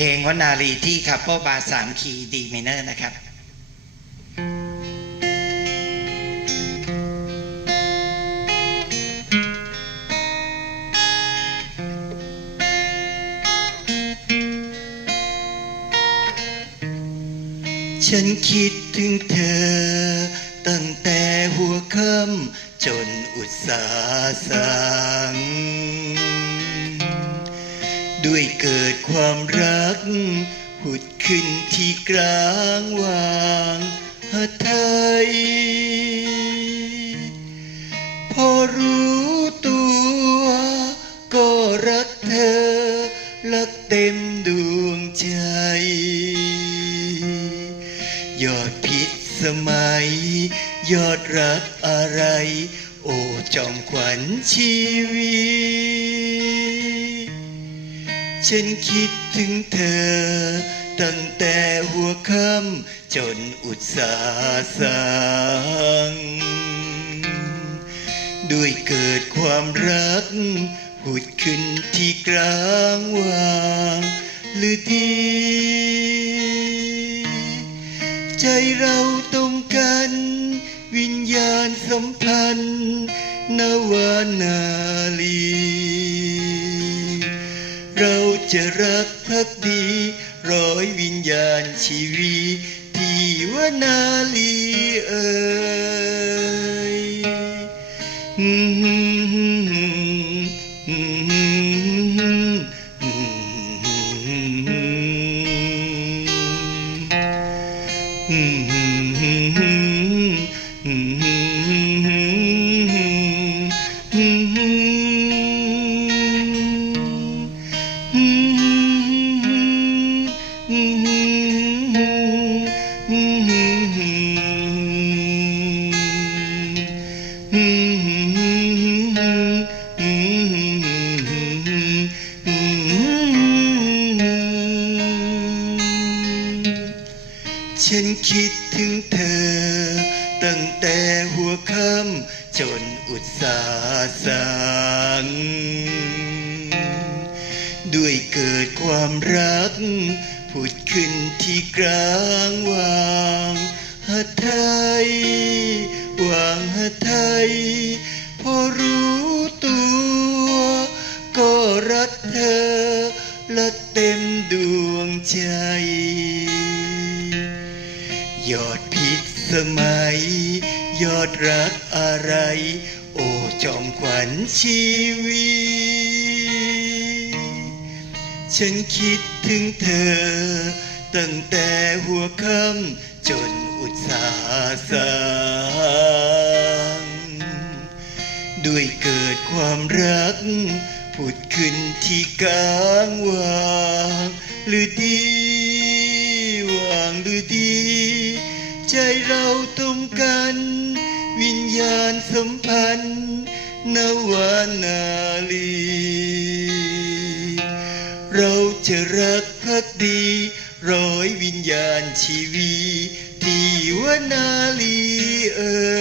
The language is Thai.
เพลงวนารีที่คัพเปิลบาร์สามคีย์ดีเมเนอร์นะครับฉันคิดถึงเธอ ตั้งแต่หัวค่ำจนอุตสาสัง วยเกิดความรัก ผุดขึ้นที่กลางวางหาไทยพอรู้ตัว ก็รักเธอ รักเต็มดวงใจ ยอดพิษสมัย ยอดรักอะไร โอ้จอมขวัญชีวิต ฉันคิดถึงเธอ ตั้งแต่หัวค่ำจนอุตสาสังด้วยเกิดความรักผุดขึ้นที่กลางวางหรือดี ใจเราตรงกัน วิญญาณสัมพันธ์นวานาลี เราจะรักภักดีร้อยวิญญาณชีวีที่วนาลีเอ่ยอืม ฉันคิดถึงเธอ ตั้งแต่หัวค่ำจนอุตสาห์สั่งด้วยเกิดความรัก ผุดขึ้นที่กลางวางหาไทยวางหาไทย พอรู้ตัว ก็รักเธอและเต็มดวงใจ ยอดพิษสมัย ยอดรักอะไร โอ้จอมขวัญชีวิต ฉันคิดถึงเธอ ตั้งแต่หัวค่ำจนอุตสาห์สั่งด้วยเกิดความรัก ผุดขึ้นที่กลางวาง หรือดีวางหรือดี ใจเราตรงกัน วิญญาณสัมพันธ์นวานาลี เราจะรักพักดีร้อยวิญญาณชีวีที่วนาลีเอ่